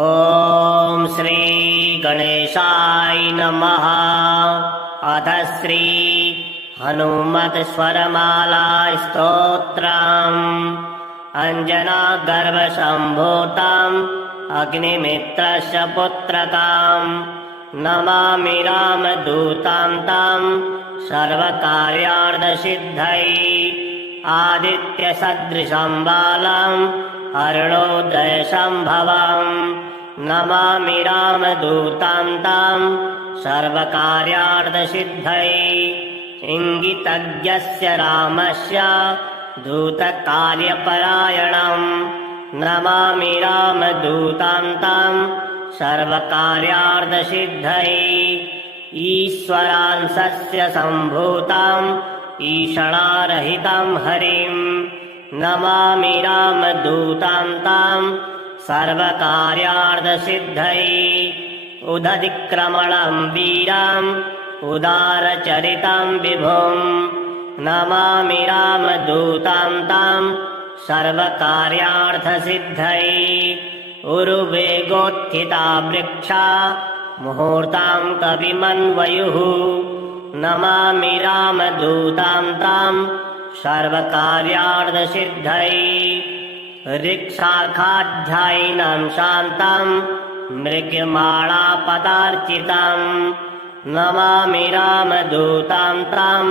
ॐ श्री गणेशाय नमः। अथ श्री हनुमत्स्वरमाला स्तोत्रम्। अञ्जनागर्भसम्भूताम् अग्निमित्रस्य पुत्रकाम् नमामि रामदूतां तां सर्वकार्यार्थसिद्धये। आदित्यसदृशं बालम् अरुणोदयसम्भवम् नमामि रामदूतां तां सर्वकार्यार्थसिद्धये। इंगितज्ञस्य रामस्य दूतकार्यपरायणम् नमामि रामदूतां तां सर्वकार्यार्थसिद्धये। ईश्वरांशस्य सम्भूताम् ईषणारहितं हरिं नमामि रामदूतां तां सर्वकार्यार्थसिद्धये। उदतिक्रमणं वीरम् उदारचरितं विभुं नमामि रामदूतां तां सर्वकार्यार्थसिद्धये। उरुवेगोत्थिता वृक्षा मुहूर्तां कविमन्वयुः नमामि रामदूतां तां सर्वकार्यार्थसिद्धये। ऋक्शाखाध्यायिनं शान्तं मृगमालापदार्चितं नमामि रामदूतां तां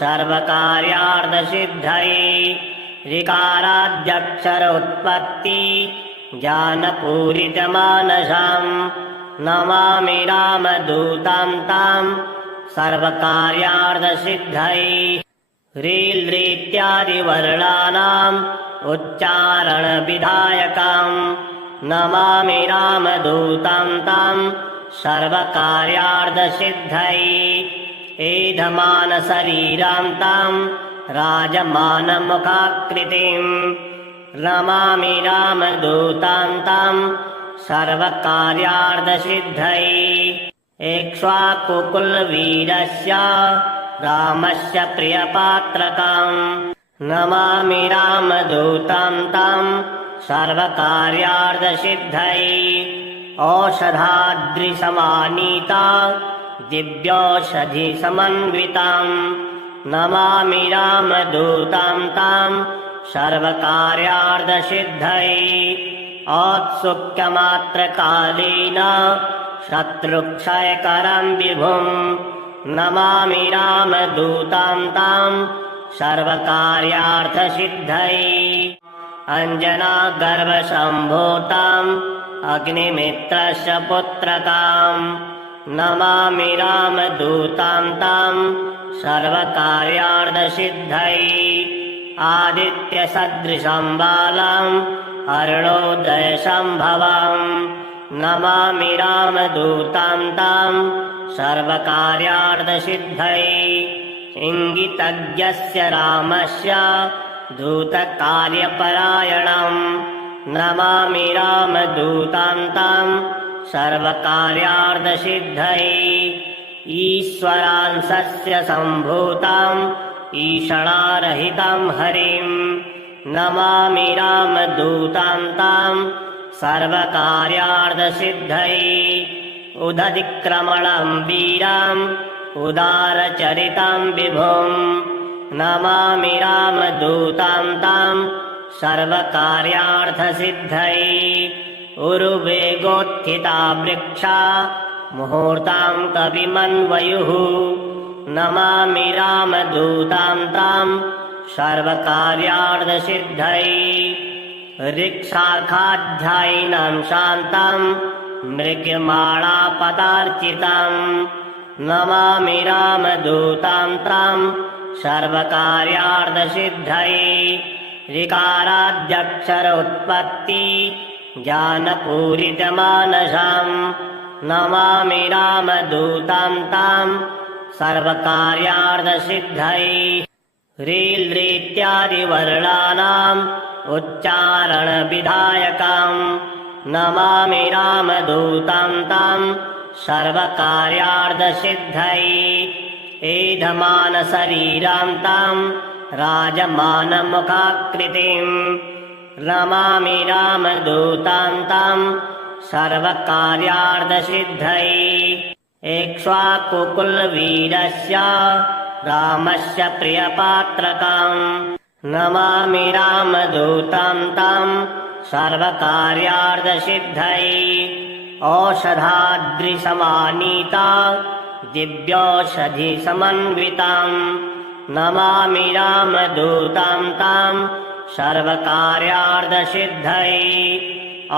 सर्वकार्यार्थसिद्धये। ऋकाराद्यक्षरोत्पत्ति ज्ञानपूरितमानसं नमामि रामदूतां तां सर्वकार्यार्थसिद्धये। ह्रील्रीत्यादिवर्णानाम् उच्चारणविधायकम् नमामि रामदूतां तां सर्वकार्यार्थसिद्धये। एधमानशरीरां तां राजमानमुखाकृतिं नमामि रामदूतां तां सर्वकार्यार्थसिद्धये। एक्ष्वाकुकुलवीरस्य रामस्य प्रियपात्रकं नमामि रामदूतां तां सर्वकार्यार्थसिद्धये। औषधाद्रिसमानीता दिव्यौषधिसमन्वितं नमामि रामदूतां तां सर्वकार्यार्थसिद्धये। औत्सुक्यमात्रकालेन शत्रुक्षयकरं विभुं नमामि रामदूतां तां सर्वकार्यार्थसिद्धये। अञ्जनागर्भसम्भूताम् अग्निमित्रस्य पुत्रकाम् नमामि रामदूतां तां सर्वकार्यार्थसिद्धये। आदित्यसदृशं बालम् अरुणोदयसम्भवम् नमामि रामदूतां तां सर्वकार्यार्थसिद्धये। इंगितज्ञस्य रामस्य दूतकार्यपरायणम् नमामि रामदूतां तां सर्वकार्यार्थसिद्धये। ईश्वरांशस्य सम्भूताम् ईषणारहितं हरिं नमामि रामदूतां तां सर्वकार्यार्थसिद्धये। उदतिक्रमणं वीरम् उदारचरितं विभुं नमामि रामदूतां तां सर्वकार्यार्थसिद्धये। उरुवेगोत्थिता वृक्षा मुहूर्तां कविमन्वयुः नमामि रामदूतां तां सर्वकार्यार्थसिद्धये। ऋक्शाखाध्यायिनं शान्तं मृगमालापदार्चितं नमामि रामदूतां तां सर्वकार्यार्थसिद्धये। ऋकाराद्यक्षरोत्पत्ति ज्ञानपूरितमानसं नमामि रामदूतां तां सर्वकार्यार्थसिद्धये। ह्रील्रीत्यादिवर्णानाम् उच्चारणविधायकम् नमामि रामदूतां तां सर्वकार्यार्थसिद्धये। एधमानशरीरां तां राजमानमुखाकृतिं नमामि रामदूतां तां सर्वकार्यार्थसिद्धये इक्ष्वाकुकुलवीरस्य रामस्य प्रियपात्रकाम् नमामि रामदूतं तं सर्वकार्यार्थसिद्धये औषधाद्रिसमानीता दिव्यौषधिसमन्विताम् नमामि रामदूतं तं सर्वकार्यार्थसिद्धये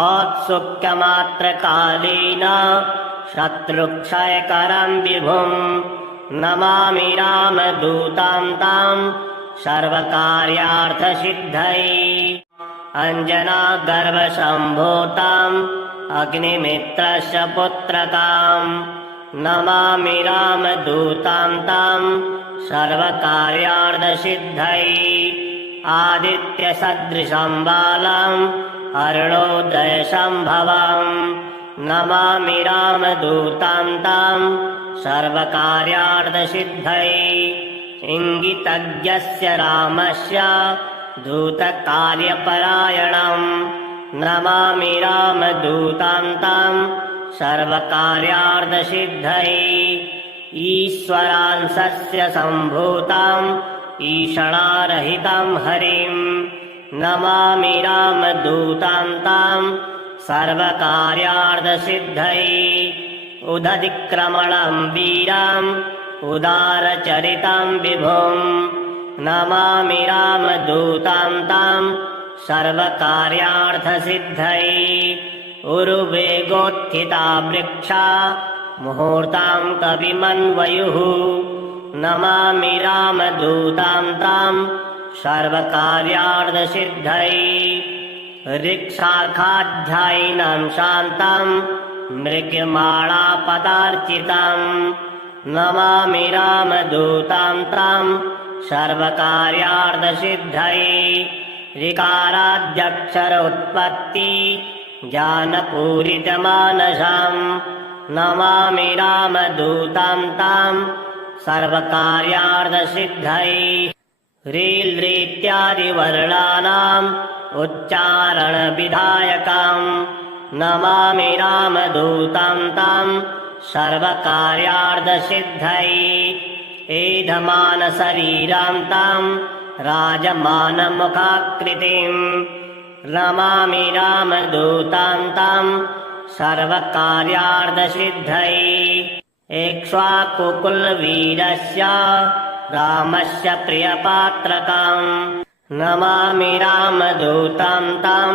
औत्सुक्यमात्रकालेन शत्रुक्षयकरं विभुम् नमामि रामदूतं तं सर्वकार्यार्थसिद्धये अञ्जनागर्भसम्भूताम् अग्निमित्रस्य पुत्रकाम् नमामि रामदूतं तं सर्वकार्यार्थसिद्धये आदित्यसदृशं बालम् अरुणोदयसम्भवम् नमामि रामदूतं तं सर्वकार्यार्थसिद्धये इङ्गितज्ञस्य रामस्य दूतकार्यपरायणम् नमामि रामदूतं तं सर्वकार्यार्थसिद्धये ईश्वरांशस्य सम्भूतम् ईषणारहितं हरिं नमामि रामदूतं तं सर्वकार्यार्थसिद्धये उदतिक्रमणं वीरम् उदारचरितं विभुम् नमामि रामदूतं तं सर्वकार्यार्थसिद्धये उरुवेगोत्थिता वृक्षा मुहूर्तं कविमन्वयुः नमामि रामदूतं तं सर्वकार्यार्थसिद्धये ऋक्शाखाध्यायिनं शान्तं मृगमालापदार्चितं नमामि रामदूतं तं सर्वकार्यार्थसिद्धये ऋकाराद्यक्षरोत्पत्ति ज्ञानपूरितमानसं नमामि रामदूतं तं सर्वकार्यार्थसिद्धये ह्रील्रीत्यादिवर्णानाम् उच्चारणविधायकम् नमामि रामदूतं तं सर्वकार्यार्थसिद्धये एधमानशरीरं तं राजमानमुखाकृतिम् नमामि रामदूतं तं सर्वकार्यार्थसिद्धये इक्ष्वाकुकुलवीरस्य रामस्य प्रियपात्रकाम् नमामि रामदूतं तं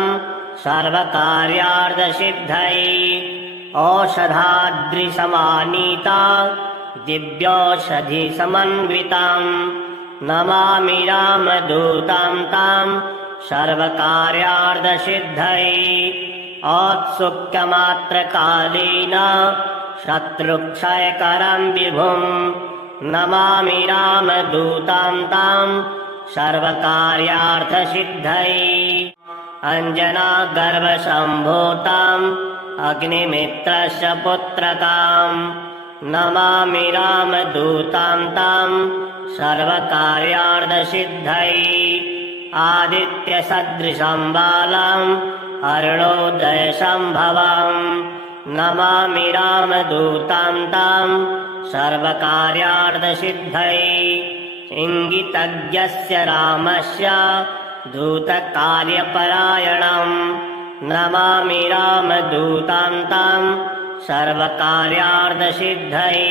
सर्वकार्यार्थसिद्धये औषधाद्रिसमानीता दिव्यौषधिसमन्विताम् नमामि रामदूतं तं सर्वकार्यार्थसिद्धये औत्सुक्यमात्रकालेन शत्रुक्षयकरं विभुम् नमामि रामदूतं तं सर्वकार्यार्थसिद्धये अञ्जनागर्भसम्भूताम् अग्निमित्रस्य पुत्रकाम् नमामि रामदूतं तं सर्वकार्यार्थसिद्धये आदित्यसदृशं बालम् अरुणोदयसम्भवम् नमामि रामदूतं तं सर्वकार्यार्थसिद्धये इङ्गितज्ञस्य रामस्य दूतकार्यपरायणम् नमामि रामदूतं तं सर्वकार्यार्थसिद्धये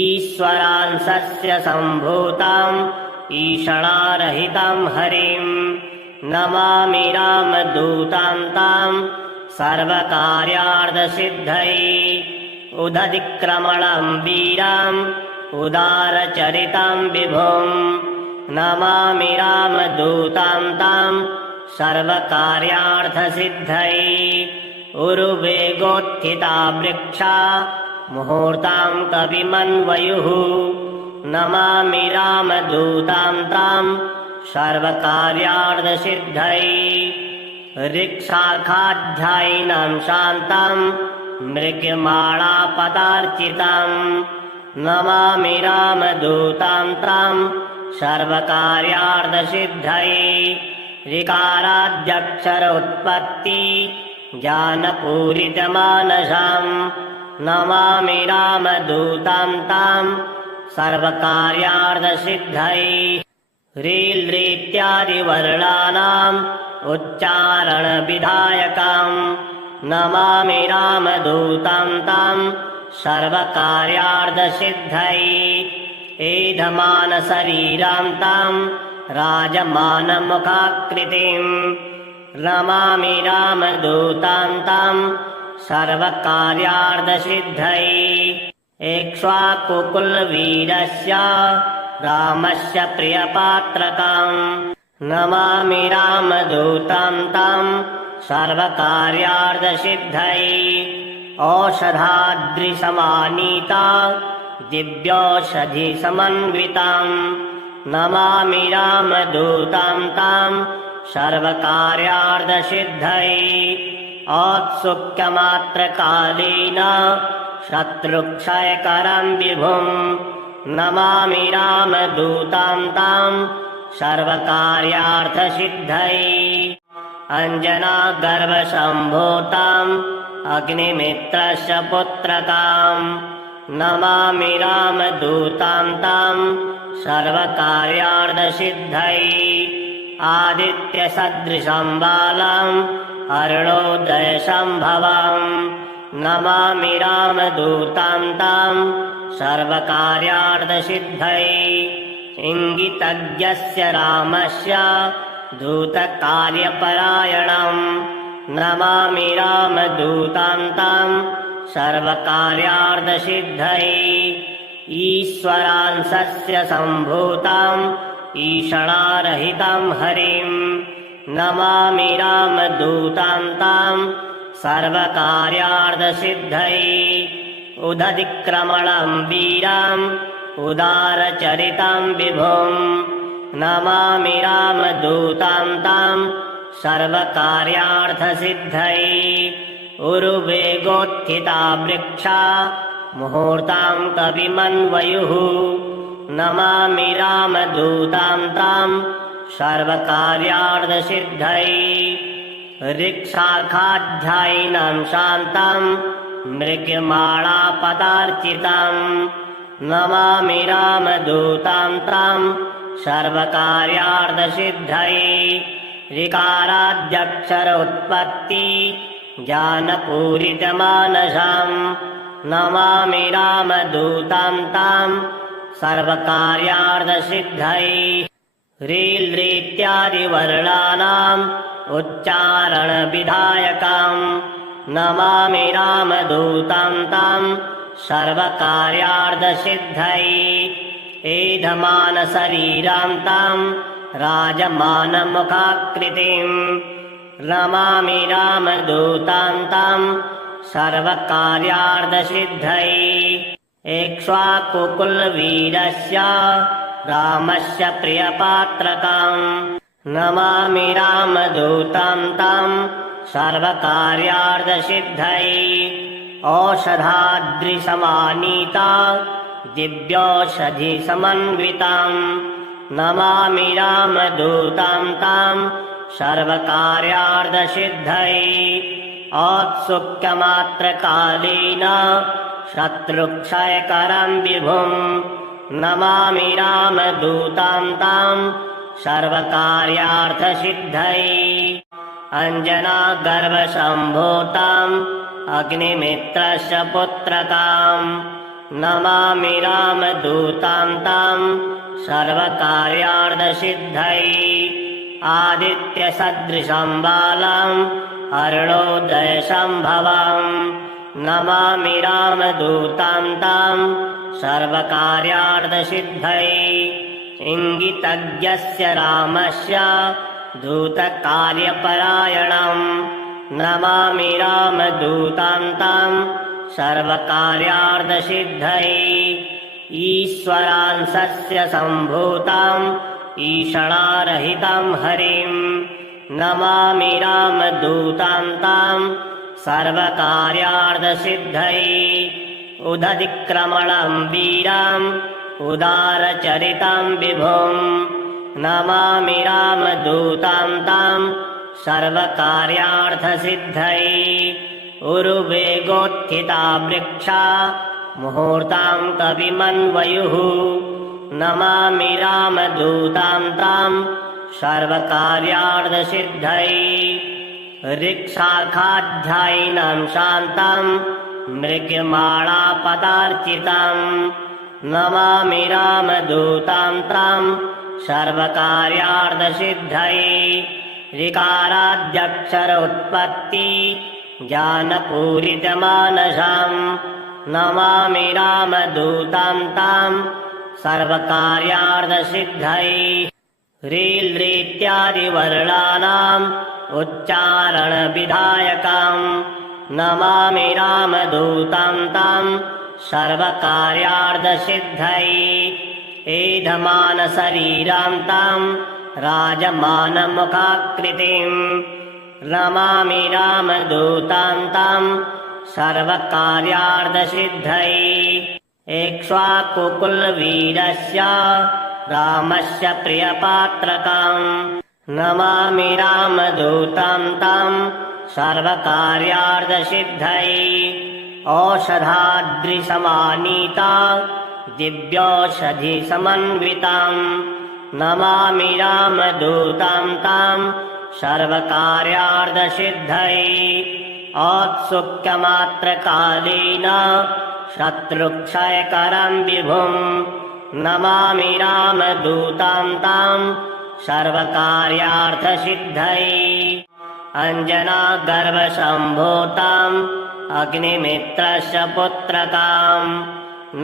ईश्वरांशस्य सम्भूतम् ईषणारहितं हरिं नमामि रामदूतं तं सर्वकार्यार्थसिद्धये उदतिक्रमणं वीरम् उदारचरितं विभुम् नमामि रामदूतं तं सर्वकार्यार्थसिद्धये उरुवेगोत्थिता वृक्षा मुहूर्तं कविमन्वयुः नमामि रामदूतं तं सर्वकार्यार्थसिद्धये ऋक्शाखाध्यायिनं शान्तं मृगमालापदार्चितं नमामि रामदूतं तं सर्वकार्यार्थसिद्धये ऋकाराद्यक्षरोत्पत्ति ज्ञानपूरितमानसाम् नमामि रामदूतां तां सर्वकार्यार्थसिद्धये ह्रील्रीत्यादिवर्णानाम् उच्चारणविधायकाम् नमामि रामदूतां तां सर्वकार्यार्थसिद्धये एधमानशरीरां तां राजमानमुखाकृतिम् नमामि रामदूतां तां सर्वकार्यार्थसिद्धये एक्ष्वाकुकुलवीरस्य रामस्य प्रियपात्रकाम् नमामि रामदूतां तां सर्वकार्यार्थसिद्धये औषधाद्रिसमानीता दिव्यौषधिसमन्विताम् नमामि रामदूतां तां सर्वकार्यार्थसिद्धये औत्सुक्यमात्रकालेन शत्रुक्षयकरं विभुम् नमामि रामदूतां तां सर्वकार्यार्थसिद्धये अञ्जनागर्भसम्भूताम् अग्निमित्रस्य पुत्रकाम् नमामि रामदूतां तां सर्वकार्यार्थसिद्धये आदित्यसदृशं बालाम् अरुणोदयसम्भवाम् नमामि रामदूतां तां सर्वकार्यार्थसिद्धये इङ्गितज्ञस्य रामस्य दूतकार्यपरायणम् नमामि रामदूतां तां सर्वकार्यार्थसिद्धये ईश्वरांशस्य सम्भूताम् ईषणारहितं हरिम् नमामि रामदूतां तां सर्वकार्यार्थसिद्धये उदतिक्रमणं वीराम् उदारचरितं विभुम् नमामि रामदूतां तां सर्वकार्यार्थसिद्धये उरुवेगोत्थिता वृक्षा मुहूर्तां कविमन्वयुः नमामि रामदूतां तां सर्वकार्यार्थसिद्धये ऋक्शाखाध्यायिनं शान्तं मृगमालापदार्चितम् नमामि रामदूतां तां सर्वकार्यार्थसिद्धये ऋकाराद्यक्षरोत्पत्ति ज्ञानपूरितमानसाम् नमामि रामदूतां तां सर्वकार्यार्थसिद्धये ह्रील्रीत्यादिवर्णानाम् उच्चारणविधायकाम् नमामि रामदूतां तां सर्वकार्यार्थसिद्धये एधमानशरीरां तां राजमानमुखाकृतिम् नमामि रामदूतां तां सर्वकार्यार्थसिद्धये एक्ष्वाकुकुलवीरस्य रामस्य प्रियपात्रकाम् नमामि रामदूतां तां सर्वकार्यार्थसिद्धये औषधाद्रिसमानीता दिव्यौषधिसमन्विताम् नमामि रामदूतां तां सर्वकार्यार्थसिद्धये औत्सुक्यमात्रकालेन शत्रुक्षयकरं विभुम् नमामि रामदूतां तां सर्वकार्यार्थसिद्धये अञ्जनागर्भसम्भूताम् अग्निमित्रस्य पुत्रकाम् नमामि रामदूतां तां सर्वकार्यार्थसिद्धये आदित्यसदृशं बालाम् अरुणोदयसम्भवाम् नमामि रामदूतां तां सर्वकार्यार्थसिद्धये इङ्गितज्ञस्य रामस्य दूतकार्यपरायणम् नमामि रामदूतां तां सर्वकार्यार्थसिद्धये ईश्वरांशस्य सम्भूताम् ईषणारहितं हरिम् नमामि रामदूतां तां सर्वकार्यार्थसिद्धये उदतिक्रमणं वीराम् उदारचरितं विभुम् नमामि रामदूतां तां सर्वकार्यार्थसिद्धये उरुवेगोत्थिता वृक्षा मुहूर्तां कविमन्वयुः नमामि रामदूतां तां सर्वकार्यार्थसिद्धये ऋक्शाखाध्यायिनां शान्तां मृगमालापदार्चितां नमामि रामदूतां तां सर्वकार्यार्थसिद्धये ऋकाराद्यक्षरोत्पत्ति ज्ञानपूरितमानसां नमामि रामदूतां तां सर्वकार्यार्थसिद्धये ह्रील्रीत्यादिवर्णानाम् उच्चारणविधायकां नमामि रामदूतां तां सर्वकार्यार्थसिद्धये एधमानशरीरां तां राजमानमुखाकृतिं नमामि रामदूतां तां सर्वकार्यार्थसिद्धये एक्ष्वाकुकुलवीरस्य रामस्य प्रियपात्रकां नमामि रामदूतां तां सर्वकार्यार्थसिद्धये औषधाद्रिसमानीता दिव्यौषधिसमन्वितां नमामि रामदूतां तां सर्वकार्यार्थसिद्धये औत्सुक्यमात्रकालेन शत्रुक्षयकरं विभुं नमामि रामदूतां तां सर्वकार्यार्थसिद्धये अञ्जनागर्भसम्भूताम् अग्निमित्रस्य पुत्रकां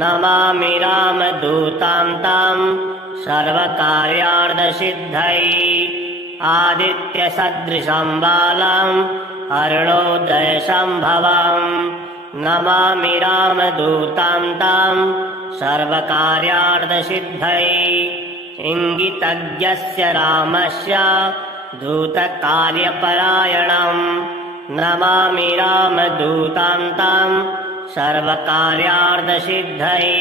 नमामि रामदूतां तां सर्वकार्यार्थसिद्धये आदित्यसदृशं बालाम् अरुणोदयसम्भवां नमामि रामदूतां तां सर्वकार्यार्थसिद्धये इङ्गितज्ञस्य रामस्य दूतकार्यपरायणं नमामि रामदूतां तां सर्वकार्यार्थसिद्धये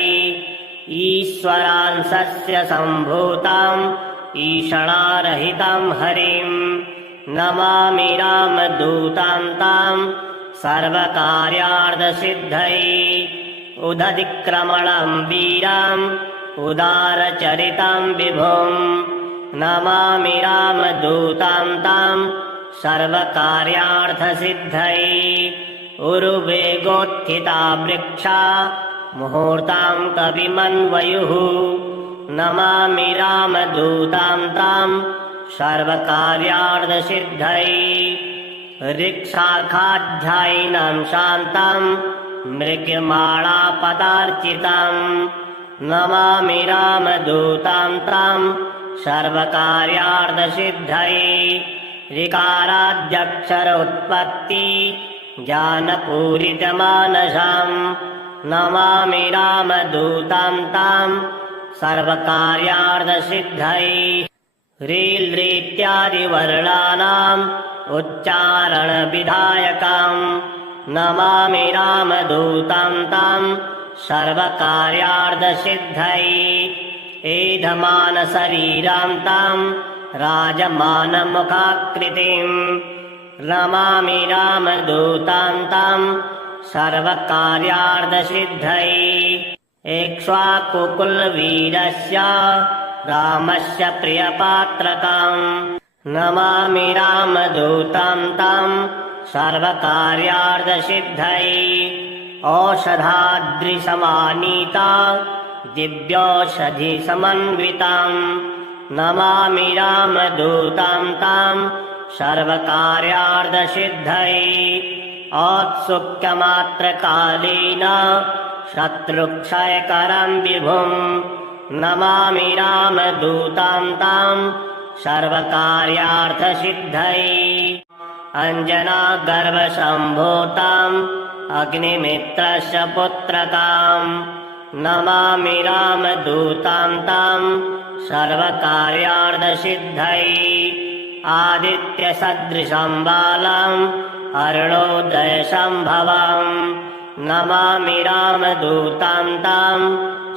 ईश्वरांशस्य सम्भूताम् ईषणारहितं हरिं नमामि रामदूतां तां सर्वकार्यार्थसिद्धये उदधिक्रमणं वीराम् उदारचरितं विभुं नमामि रामदूतां तां सर्वकार्यार्थसिद्धये उरुवेगोत्थिता वृक्षा मुहूर्तां कविमन्वयुः नमामि रामदूतां तां सर्वकार्यार्थसिद्धये ऋक्शाखाध्यायिनां शान्तां मृगमालापदार्चितां नमामि रामदूतां तां सर्वकार्यार्थसिद्धये ऋकाराद्यक्षरोत्पत्ति ज्ञानपूरितमानसां नमामि रामदूतां तां सर्वकार्यार्थसिद्धये ह्रील्रीत्यादिवर्णानाम् उच्चारणविधायकां नमामि रामदूतां तां सर्वकार्यार्थसिद्धये एधमानशरीरां तां राजमानमुखाकृतिं नमामि रामदूतां तां सर्वकार्यार्थसिद्धये एक्ष्वाकुकुलवीरस्य रामस्य प्रियपात्रकां नमामि रामदूतां तां सर्वकार्यार्थसिद्धये औषधाद्रिसमानीता दिव्यौषधिसमन्वितां नमामि रामदूतां तां सर्वकार्यार्थसिद्धये औत्सुक्यमात्रकालेन शत्रुक्षयकरं विभुं नमामि रामदूतां तां सर्वकार्यार्थसिद्धये अञ्जनागर्भसम्भूताम् अग्निमित्रस्य पुत्रकां नमामि रामदूतां तां सर्वकार्यार्थसिद्धये आदित्यसदृशं बालाम् अरुणोदयसम्भवां नमामि रामदूतां तां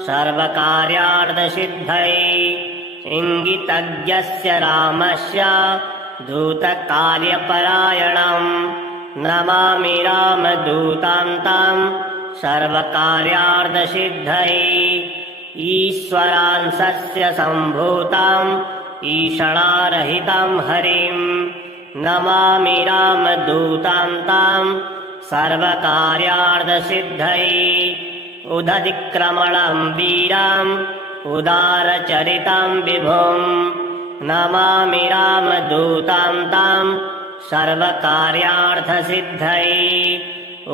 सर्वकार्यार्थसिद्धये इङ्गितज्ञस्य रामस्य दूतकार्यपरायणम् नमामि रामदूतान्तं सर्वकार्यार्थसिद्धये ईश्वरांशस्य सम्भूताम् ईषणारहितं हरिं नमामि रामदूतान्तं सर्वकार्यार्थसिद्धये उदतिक्रमणं वीरम् उदारचरितं विभुं नमामि रामदूतान्तं सर्वकार्यार्थसिद्धये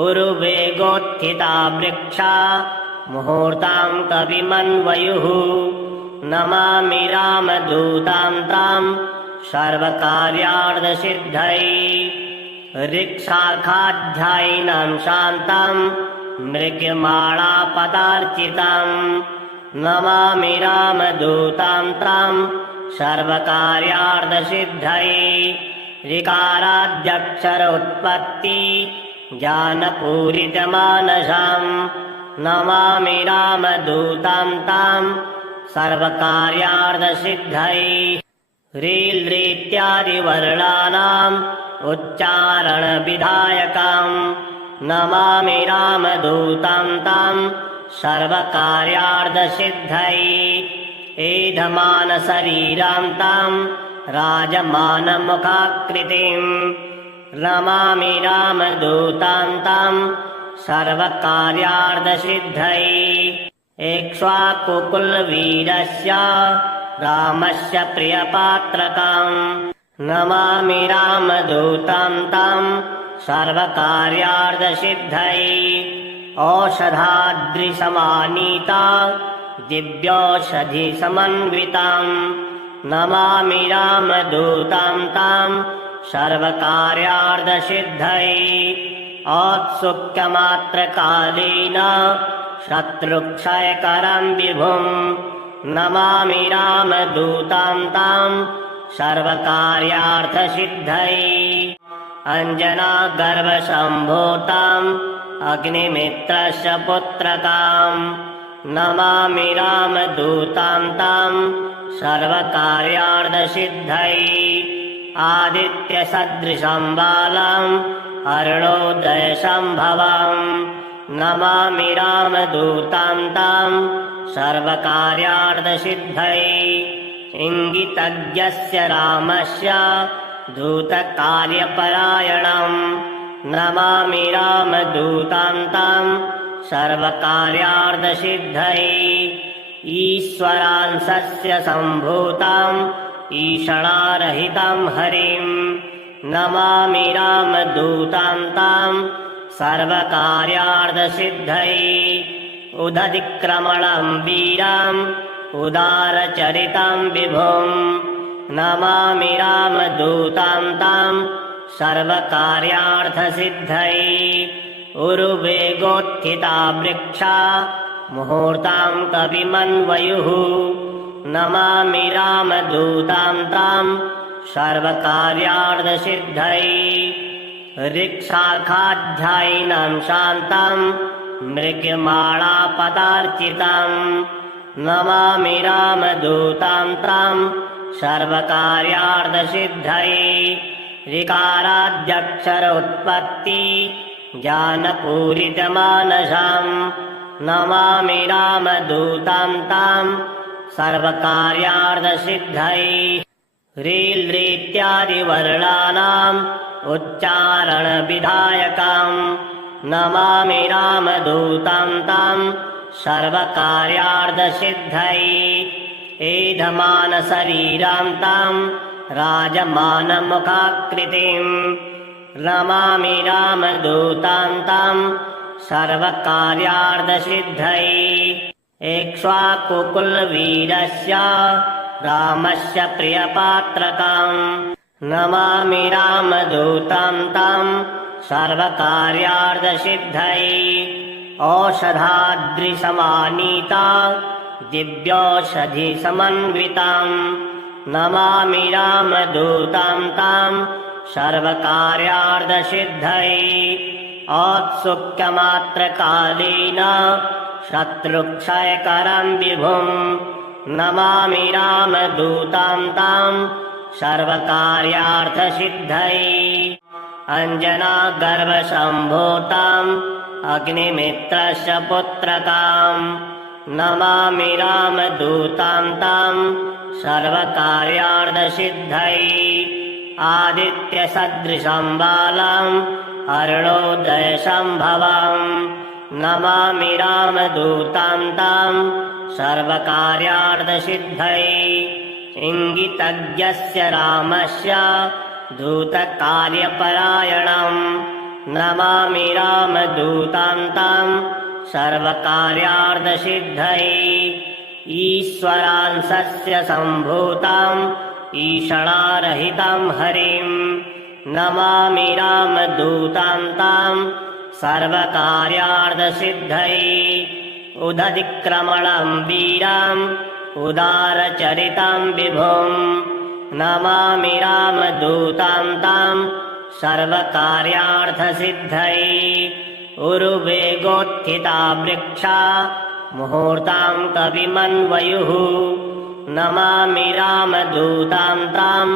उरुवेगोत्थिता वृक्षा मुहूर्तां कविमन्वयुः नमामि रामदूतान्तं सर्वकार्यार्थसिद्धये ऋक्शाखाध्यायिनं शान्तं मृगमालापदार्चितं नमामि रामदूतान्तं सर्वकार्यार्थसिद्धये ऋकाराद्यक्षरोत्पत्ति ज्ञानपूरितमानसं नमामि रामदूतान्तं सर्वकार्यार्थसिद्धये ह्रील्रीत्यादिवर्णानाम् उच्चारणविधायकम् नमामि रामदूतान्तं सर्वकार्यार्थसिद्धये एधमानशरीरान्तं राजमानमुखाकृतिम् नमामि रामदूतान्तं सर्वकार्यार्थसिद्धये एक्ष्वाकुकुलवीरस्य रामस्य प्रियपात्रकम् नमामि रामदूतान्तं सर्वकार्यार्थसिद्धये औषधाद्रिसमानीता दिव्यौषधिसमन्वितं नमामि रामदूतान्तं सर्वकार्यार्थसिद्धये औत्सुक्यमात्रकालेन शत्रुक्षयकरं विभुं नमामि रामदूतान्तं सर्वकार्यार्थसिद्धये अञ्जनागर्भसम्भूताम् अग्निमित्रस्य पुत्रकाम् नमामि रामदूतान्तं सर्वकार्यार्थसिद्धये आदित्यसदृशं बालम् अरुणोदयसम्भवम् नमामि रामदूतान्तं सर्वकार्यार्थसिद्धये इङ्गितज्ञस्य रामस्य दूतकार्यपरायणम् नमामि रामदूतान्तं सर्वकार्यार्थसिद्धये ईश्वरांशस्य सम्भूताम् ईषणारहितं हरिं नमामि रामदूतान्तं सर्वकार्यार्थसिद्धये उदतिक्रमणं वीरम् उदारचरितं विभुं नमामि रामदूतान्तं सर्वकार्यार्थसिद्धये उरुवेगोत्थिता वृक्षा मुहूर्तां कविमन्वयुः नमामि रामदूतान्तं सर्वकार्यार्थसिद्धये ऋक्शाखाध्यायिनं शान्तं मृगमालापदार्चितं नमामि रामदूतान्तं सर्वकार्यार्थसिद्धये ऋकाराद्यक्षरोत्पत्ति ज्ञानपूरितमानसं नमामि रामदूतान्तं सर्वकार्यार्थसिद्धये ह्रील्रीत्यादिवर्णानाम् उच्चारणविधायकम् नमामि रामदूतान्तं सर्वकार्यार्थसिद्धये एधमानशरीरान्तं राजमानमुखाकृतिम् नमामि रामदूतान्तं सर्वकार्यार्थसिद्धये एक्ष्वाकुकुलवीरस्य रामस्य प्रियपात्रकम् नमामि रामदूतान्तं सर्वकार्यार्थसिद्धये औषधाद्रिसमानीता दिव्यौषधिसमन्वितं नमामि रामदूतान्तं सर्वकार्यार्थसिद्धये औत्सुक्यमात्रकालेन शत्रुक्षयकरं विभुं नमामि रामदूतान्तं सर्वकार्यार्थसिद्धये अञ्जनागर्भसम्भूताम् अग्निमित्रस्य पुत्रकाम् नमामि रामदूतां तां सर्वकार्यार्थसिद्धये आदित्यसदृशं बालम् अरुणोदयसम्भवम् नमामि रामदूतां तां सर्वकार्यार्थसिद्धये इङ्गितज्ञस्य रामस्य दूतकार्यपरायणम् नमामि रामदूतां तां सर्वकार्यार्थसिद्धये ईश्वरांशस्य सम्भूताम् ईषणारहितं हरिं नमामि रामदूतां तां सर्वकार्यार्थसिद्धये उदतिक्रमणं वीरम् उदारचरितं विभुं नमामि रामदूतां तां सर्वकार्यार्थसिद्धये उरुवेगोत्थिता वृक्षा मुहूर्तां कविमन्वयुः नमामि रामदूतां तां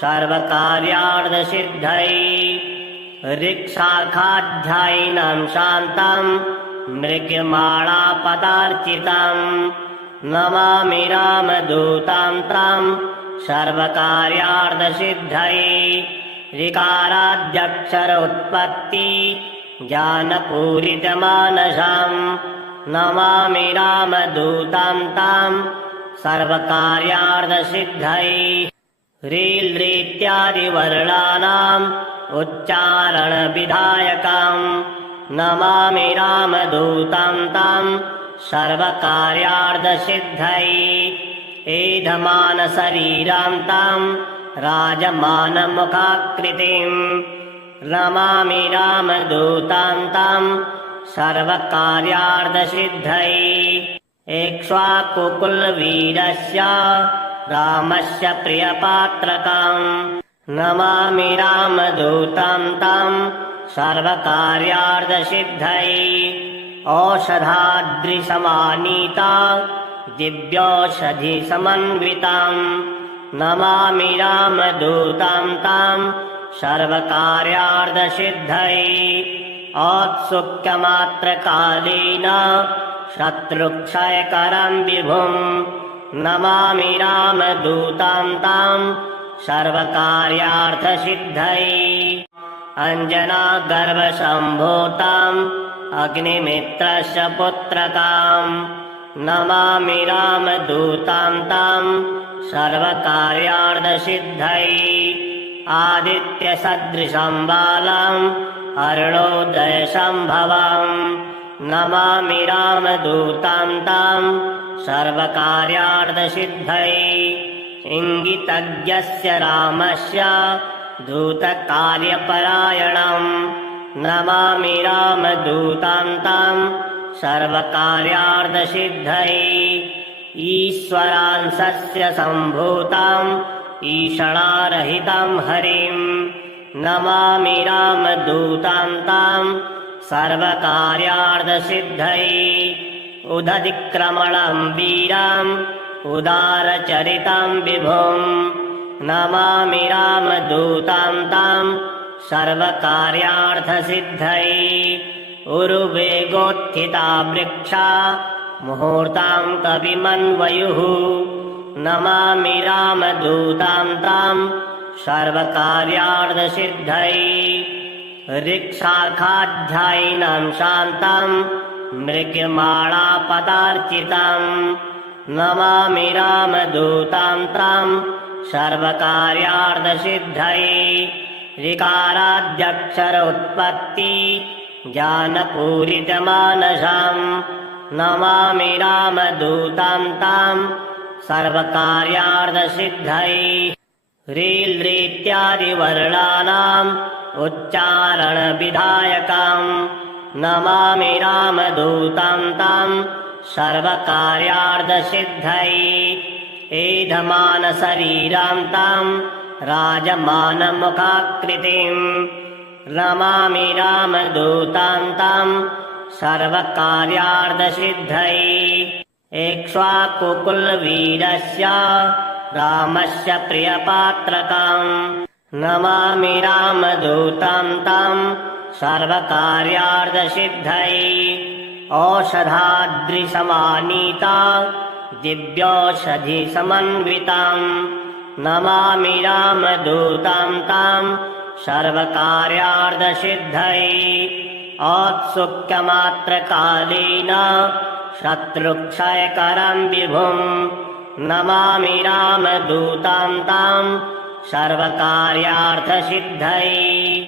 सर्वकार्यार्थसिद्धये ऋक्शाखाध्यायिनं शान्तं मृगमालापदार्चितं नमामि रामदूतां तां सर्वकार्यार्थसिद्धये ऋकाराद्यक्षरोत्पत्ति ज्ञानपूरितमानसम् नमामि रामदूतां तां सर्वकार्यार्थसिद्धये ह्रील्रीत्यादिवर्णानाम् उच्चारणविधायकम् नमामि रामदूतां तां सर्वकार्यार्थसिद्धये एधमानशरीरां तां राजमानमुखाकृतिम् नमामि रामदूतां तां सर्वकार्यार्थसिद्धये एक्ष्वाकुकुलवीरस्य रामस्य प्रियपात्रकम् नमामि रामदूतां तां सर्वकार्यार्थसिद्धये औषधाद्रिसमानीता दिव्यौषधिसमन्विताम् नमामि रामदूतां तां सर्वकार्यार्थसिद्धये औत्सुक्यमात्रकालेन शत्रुक्षयकरं विभुं नमामि रामदूतां तां सर्वकार्यार्थसिद्धये अञ्जनागर्भसम्भूताम् अग्निमित्रस्य पुत्रकाम् नमामि रामदूतां तां सर्वकार्यार्थसिद्धये आदित्यसदृशं बालम् अरुणोदयसम्भवम् नमामि रामदूतां तां सर्वकार्यार्थसिद्धये इङ्गितज्ञस्य रामस्य दूतकार्यपरायणम् नमामि रामदूतां तां सर्वकार्यार्थसिद्धये ईश्वरांशस्य सम्भूताम् ईषणारहितं हरिं नमामि रामदूतां तां सर्वकार्यार्थसिद्धये उदतिक्रमणं वीरम् उदारचरितं विभुं नमामि रामदूतां तां सर्वकार्यार्थसिद्धये उरुवेगोत्थिता वृक्षा मुहूर्तां कविमन्वयुः नमामि रामदूतां तां सर्वकार्यार्थसिद्धये ऋक्शाखाध्यायिनं शान्तं मृगमालापदार्चितं नमामि रामदूतां तां सर्वकार्यार्थसिद्धये ऋकाराद्यक्षरोत्पत्ति ज्ञानपूरितमानसम् नमामि रामदूतां तां सर्वकार्यार्थसिद्धये ह्रील्रीत्यादिवर्णानाम् उच्चारणविधायकम् नमामि रामदूतां तां सर्वकार्यार्थसिद्धये एधमानशरीरां तां राजमानमुखाकृतिम् नमामि रामदूतां तां सर्वकार्यार्थसिद्धये एक्ष्वाकुकुलवीरस्य रामस्य प्रियपात्रताम् नमामि रामदूतां तां सर्वकार्यार्थसिद्धये औषधाद्रिसमानीता दिव्यौषधिसमन्विताम् नमामि रामदूतां तां सर्वकार्यार्थसिद्धये औत्सुक्यमात्रकालेन शत्रुक्षयकरं विभुम् नमामि रामदूतां तां सर्वकार्यार्थसिद्धये।